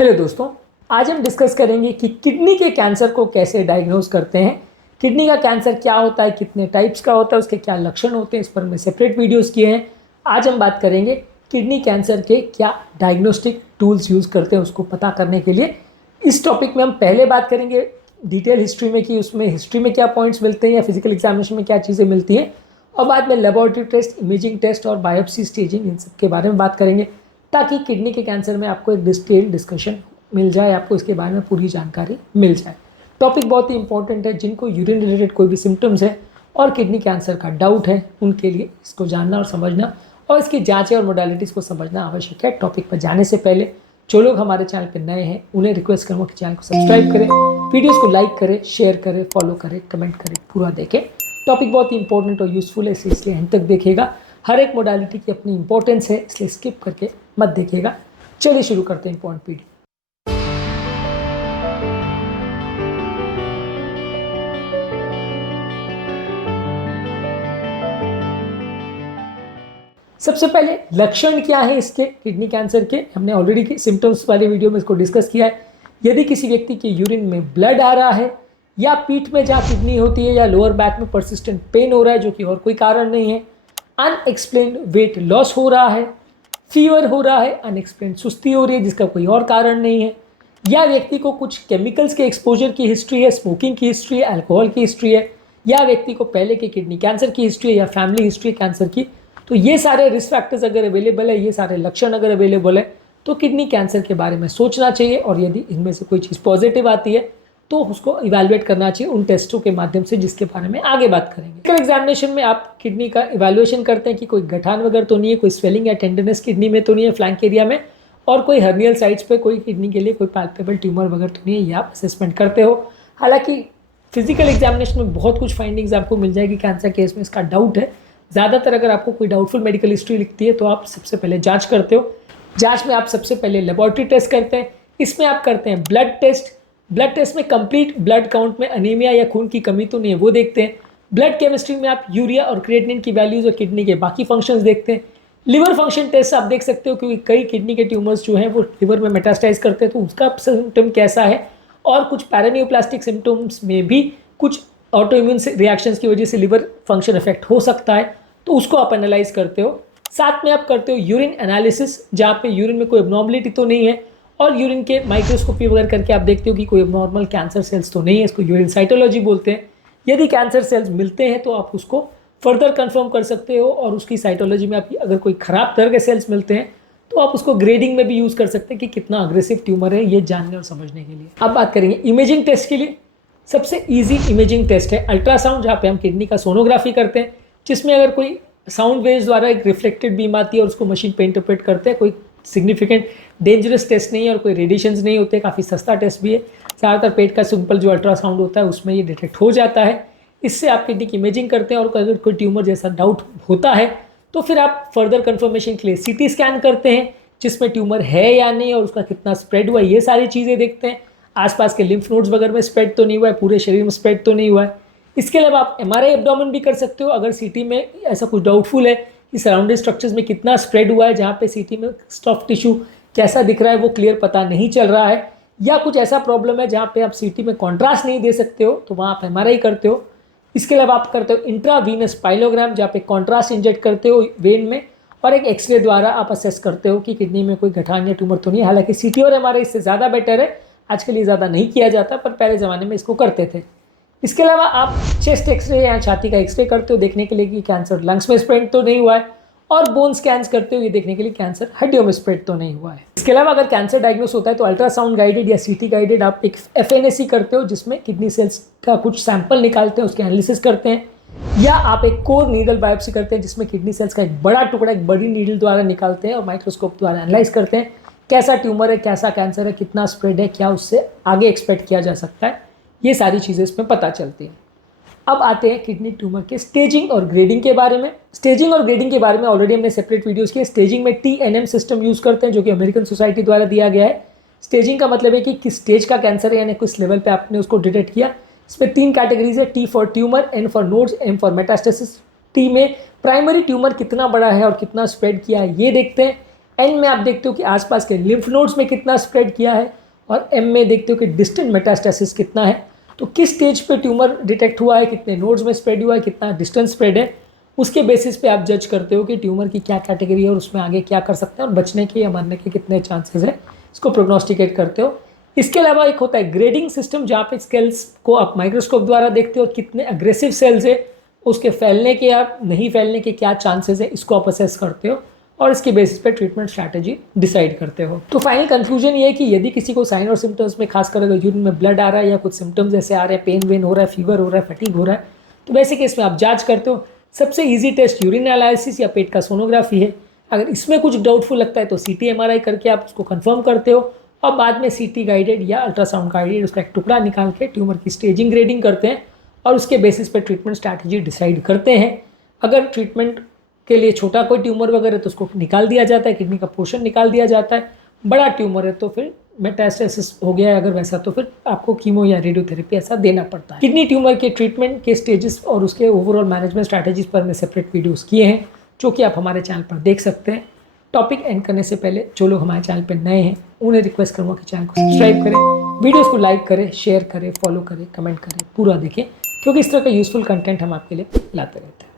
Hello दोस्तों, आज हम डिस्कस करेंगे कि किडनी के कैंसर को कैसे डायग्नोज करते हैं। किडनी का कैंसर क्या होता है, कितने टाइप्स का होता है, उसके क्या लक्षण होते हैं, इस पर मैं सेपरेट वीडियोस किए हैं। आज हम बात करेंगे किडनी कैंसर के क्या डायग्नोस्टिक टूल्स यूज़ करते हैं उसको पता करने के लिए। इस टॉपिक में हम पहले बात करेंगे डिटेल हिस्ट्री में कि उसमें हिस्ट्री में क्या पॉइंट्स मिलते हैं या फिजिकल एग्जामिनेशन में क्या चीज़ें मिलती हैं, और बाद में लेबोरेटरी टेस्ट, इमेजिंग टेस्ट और बायोप्सी स्टेजिंग, इन सब के बारे में बात करेंगे ताकि किडनी के कैंसर में आपको एक डिटेल डिस्कशन मिल जाए, आपको इसके बारे में पूरी जानकारी मिल जाए। टॉपिक बहुत ही इंपॉर्टेंट है। जिनको यूरिन रिलेटेड कोई भी सिम्टम्स है और किडनी कैंसर का डाउट है उनके लिए इसको जानना और समझना और इसकी जांचें और मोडालिटीज़ को समझना आवश्यक है। टॉपिक पर जाने से पहले जो लोग हमारे चैनल पर नए हैं उन्हें रिक्वेस्ट करूँगा कि चैनल को सब्सक्राइब करें, वीडियोज़ को लाइक करें, शेयर करें, फॉलो करें, कमेंट करें, पूरा देखें। टॉपिक बहुत ही इंपॉर्टेंट और यूजफुल है, इसलिए एंड तक देखिएगा। हर एक मोडालिटी की अपनी इंपॉर्टेंस है, इसलिए स्किप करके मत देखिएगा। चलिए शुरू करते हैं पॉइंट पीडी। सबसे पहले लक्षण क्या है इसके किडनी कैंसर के, हमने ऑलरेडी सिम्टम्स वाले वीडियो में इसको डिस्कस किया है। यदि किसी व्यक्ति के यूरिन में ब्लड आ रहा है या पीठ में जहाँ किडनी होती है या लोअर बैक में परसिस्टेंट पेन हो रहा है जो कि और कोई कारण नहीं है, अनएक्सप्लेन्ड वेट लॉस हो रहा है, फीवर हो रहा है, अनएक्सप्लेन्ड सुस्ती हो रही है जिसका कोई और कारण नहीं है, या व्यक्ति को कुछ केमिकल्स के एक्सपोजर की हिस्ट्री है, स्मोकिंग की हिस्ट्री है, अल्कोहल की हिस्ट्री है, या व्यक्ति को पहले के किडनी कैंसर की हिस्ट्री है या फैमिली हिस्ट्री कैंसर की, तो ये सारे रिस्क फैक्टर्स अगर अवेलेबल है, ये सारे लक्षण अगर अवेलेबल है तो किडनी कैंसर के बारे में सोचना चाहिए। और यदि इनमें से कोई चीज़ पॉजिटिव आती है तो उसको इवैल्यूएट करना चाहिए उन टेस्टों के माध्यम से जिसके बारे में आगे बात करेंगे। मेडिकल एग्जामिनेशन में आप किडनी का इवैल्यूएशन करते हैं कि कोई गठान वगैरह तो नहीं है, कोई स्वेलिंग या टेंडरनेस किडनी में तो नहीं है, फ्लैंक एरिया में, और कोई हर्नियल साइट्स पे कोई किडनी के लिए कोई पैल्पेबल ट्यूमर वगैरह तो नहीं है, ये आप असेसमेंट करते हो। हालांकि फिजिकल एग्जामिनेशन में बहुत कुछ फाइंडिंग्स आपको मिल जाएगी कैंसर केस में, इसका डाउट है। ज़्यादातर अगर आपको कोई डाउटफुल मेडिकल हिस्ट्री लिखती है तो आप सबसे पहले जांच करते हो। जांच में आप सबसे पहले लेबोरेटरी टेस्ट करते हैं। इसमें आप करते हैं ब्लड टेस्ट। ब्लड टेस्ट में कंप्लीट ब्लड काउंट में अनीमिया या खून की कमी तो नहीं है वो देखते हैं। ब्लड केमिस्ट्री में आप यूरिया और क्रिएटिनिन की वैल्यूज़ और किडनी के बाकी फंक्शंस देखते हैं। लिवर फंक्शन टेस्ट आप देख सकते हो क्योंकि कई किडनी के ट्यूमर्स जो हैं वो लिवर में मेटास्टाइज करते हैं, तो उसका सिम्टम कैसा है, और कुछ पैरानियोप्लास्टिक सिम्टम्स में भी कुछ ऑटो इम्यून रिएक्शंस की वजह से लिवर फंक्शन इफेक्ट हो सकता है, तो उसको आप एनालाइज करते हो। साथ में आप करते हो यूरिन एनालिसिस, जहाँ पे यूरिन में कोई एब्नॉर्मलिटी तो नहीं है, और यूरिन के माइक्रोस्कोपी वगैरह करके आप देखते हो कि कोई एब्नॉर्मल कैंसर सेल्स तो नहीं है, इसको यूरिन साइटोलॉजी बोलते हैं। यदि कैंसर सेल्स मिलते हैं तो आप उसको फर्दर कंफर्म कर सकते हो, और उसकी साइटोलॉजी में आप अगर कोई खराब तरह के सेल्स मिलते हैं तो आप उसको ग्रेडिंग में भी यूज़ कर सकते हैं कि कितना अग्रेसिव ट्यूमर है, ये जानने और समझने के लिए। अब बात करेंगे इमेजिंग टेस्ट के लिए। सबसे ईजी इमेजिंग टेस्ट है अल्ट्रासाउंड, जहाँ पे हम किडनी का सोनोग्राफी करते हैं, जिसमें अगर कोई साउंड वेव्स द्वारा एक रिफ्लेक्टेड बीम आती है और उसको मशीन पे इंटरप्रेट करते हैं। कोई सिग्निफिकेंट डेंजरस टेस्ट नहीं है और कोई रेडिएशंस नहीं होते, काफ़ी सस्ता टेस्ट भी है। ज़्यादातर पेट का सिंपल जो अल्ट्रासाउंड होता है उसमें ये डिटेक्ट हो जाता है। इससे आप किडनी की इमेजिंग करते हैं, और अगर कोई ट्यूमर जैसा डाउट होता है तो फिर आप फर्दर कन्फर्मेशन के लिए सीटी स्कैन करते हैं जिसमें ट्यूमर है या नहीं और उसका कितना स्प्रेड हुआ है, ये सारी चीज़ें देखते हैं। आसपास के लिम्फ नोड्स वगैरह में स्प्रेड तो नहीं हुआ है, पूरे शरीर में स्प्रेड तो नहीं हुआ है। इसके अलावा आप एमआरआई एब्डोमेन भी कर सकते हो अगर सीटी में ऐसा कुछ डाउटफुल है कि सराउंडिंग स्ट्रक्चर्स में कितना स्प्रेड हुआ है, जहाँ पे सीटी में सॉफ्ट टिश्यू कैसा दिख रहा है वो क्लियर पता नहीं चल रहा है, या कुछ ऐसा प्रॉब्लम है जहाँ पे आप सीटी में कॉन्ट्रास्ट नहीं दे सकते हो, तो वहाँ आप एमआरआई करते हो। इसके अलावा आप करते हो इंट्रावीनस पाइलोग्राम, जहाँ पे कॉन्ट्रास्ट इंजेक्ट करते हो वेन में, और एक एक्सरे द्वारा आप असेस करते हो कि किडनी में कोई गठान या ट्यूमर तो नहीं है। हालांकि सीटी और एमआरआई इससे ज़्यादा बेटर है, आजकल ये ज़्यादा नहीं किया जाता पर पहले ज़माने में इसको करते थे। इसके अलावा आप चेस्ट एक्सरे या छाती का एक्सरे करते हो देखने के लिए कि कैंसर लंग्स में स्प्रेड तो नहीं हुआ है, और बोन स्कैन्स करते हो ये देखने के लिए कैंसर हड्डियों में स्प्रेड तो नहीं हुआ है। इसके अलावा अगर कैंसर डायग्नोस होता है तो अल्ट्रासाउंड गाइडेड या सीटी गाइडेड आप एक एफएनएसी करते हो, जिसमें किडनी सेल्स का कुछ सैंपल निकालते हैं, उसके एनालिसिस करते हैं, या आप एक कोर नीडल बायोप्सी करते हैं जिसमें किडनी सेल्स का एक बड़ा टुकड़ा एक बड़ी नीडल द्वारा निकालते हैं और माइक्रोस्कोप द्वारा एनालाइज करते हैं कैसा ट्यूमर है, कैसा कैंसर है, कितना स्प्रेड है, क्या उससे आगे एक्सपेक्ट किया जा सकता है, ये सारी चीज़ें इसमें पता चलती हैं। अब आते हैं किडनी ट्यूमर के स्टेजिंग और ग्रेडिंग के बारे में। स्टेजिंग और ग्रेडिंग के बारे में ऑलरेडी हमने सेपरेट वीडियोस किए। स्टेजिंग में TNM सिस्टम यूज़ करते हैं जो कि अमेरिकन सोसाइटी द्वारा दिया गया है। स्टेजिंग का मतलब है कि किस स्टेज का कैंसर है, यानी किस लेवल पे आपने उसको डिटेक्ट किया। इसमें 3 कैटेगरीज है, T for tumour, N for nodes, M for metastasis. T में प्राइमरी ट्यूमर कितना बड़ा है और कितना स्प्रेड किया है ये देखते हैं। एन में आप देखते हो कि आसपास के लिम्फ नोड्स में कितना स्प्रेड किया है, और एम में देखते हो कि डिस्टेंट मेटास्टेसिस कितना है। तो किस स्टेज पे ट्यूमर डिटेक्ट हुआ है, कितने नोड्स में स्प्रेड हुआ है, कितना डिस्टेंस स्प्रेड है, उसके बेसिस पे आप जज करते हो कि ट्यूमर की क्या कैटेगरी है और उसमें आगे क्या कर सकते हैं और बचने के या मरने के कितने चांसेस है, इसको प्रोग्नोस्टिकेट करते हो। इसके अलावा एक होता है ग्रेडिंग सिस्टम, जहाँ पे सेल्स को आप माइक्रोस्कोप द्वारा देखते हो, कितने अग्रेसिव सेल्स है, उसके फैलने के या नहीं फैलने के क्या चांसेस है, इसको आप असेस करते हो और इसके बेसिस पे ट्रीटमेंट स्ट्रैटेजी डिसाइड करते हो। तो फाइनल कंक्लूजन ये है कि यदि किसी को साइन और सिम्टम्स में खासकर अगर यूरिन में ब्लड आ रहा है या कुछ सिम्टम्स ऐसे आ रहे हैं, पेन वेन हो रहा है, फीवर हो रहा है, फटीग हो रहा है, तो वैसे केस में आप जांच करते हो। सबसे ईजी टेस्ट यूरिन एनालिसिस या पेट का सोनोग्राफी है। अगर इसमें कुछ डाउटफुल लगता है तो CT MRI करके आप उसको कंफर्म करते हो और बाद में CT गाइडेड या अल्ट्रासाउंड गाइडेड उसका एक टुकड़ा निकाल के ट्यूमर की स्टेजिंग ग्रेडिंग करते हैं और उसके बेसिस पे ट्रीटमेंट स्ट्रैटेजी डिसाइड करते हैं। अगर ट्रीटमेंट के लिए छोटा कोई ट्यूमर वगैरह तो उसको निकाल दिया जाता है, किडनी का पोर्शन निकाल दिया जाता है। बड़ा ट्यूमर है तो फिर मेटास्टेसिस हो गया है अगर वैसा, तो फिर आपको कीमो या रेडियोथेरेपी ऐसा देना पड़ता है। किडनी ट्यूमर के ट्रीटमेंट के स्टेजेस और उसके ओवरऑल मैनेजमेंट स्ट्रैटेजीज पर मैं सेपरेट वीडियोस किए हैं, जो कि आप हमारे चैनल पर देख सकते हैं। टॉपिक एंड करने से पहले जो लोग हमारे चैनल पर नए हैं उन्हें रिक्वेस्ट करूँगा कि चैनल को सब्सक्राइब करें, वीडियोस को लाइक करें, शेयर करें, फॉलो करें, कमेंट करें, पूरा देखें, क्योंकि इस तरह का यूजफुल कंटेंट हम आपके लिए लाते रहते हैं।